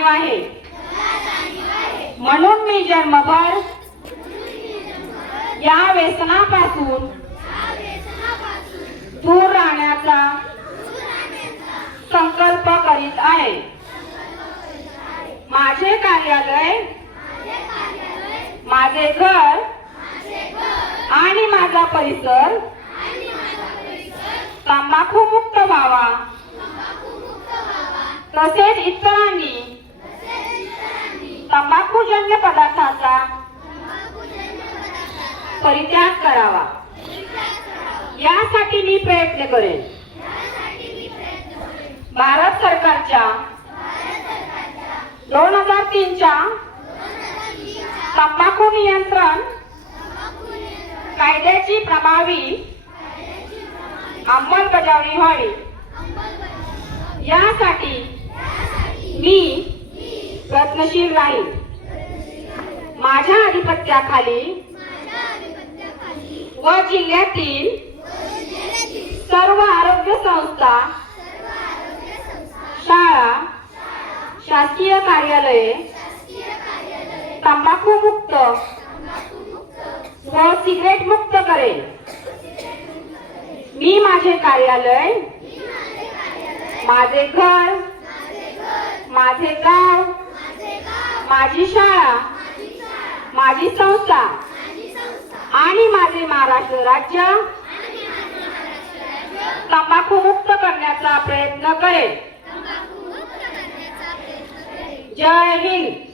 जाणीव आहे. म्हणून मी जन्मभर या व्यसनापासून दूर राहण्याचा संकल्प करीत आहे. माझे कार्यालय माझे घर आणि माझा परिसर तंबाखू मुक्त व्हावा. तसेच इतरांनी तंबाखूजन्य पदार्थाचा परित्याग करावा. यासाठी मी प्रयत्न करेन. भारत सरकारच्या दोन हजार तीनच्या तंबाखू नियंत्रण कायद्याची प्रभावी अंमलबजावणी व्हावी. यासाठी मी प्रयत्नशील राहील माझ्या आधिपत्याखाली व जिल्ह्यातील सर्व आरोग्य संस्था शाळा शासकीय कार्यालये तंबाखू मुक्त व सिगरेट मुक्त करेल. मी माझे कार्यालय माझे घर माझे गाव माझी शाळा माझी संस्था आणि माझे महाराष्ट्र राज्य तंबाखू मुक्त करण्याचा प्रयत्न करेल जय हिंद.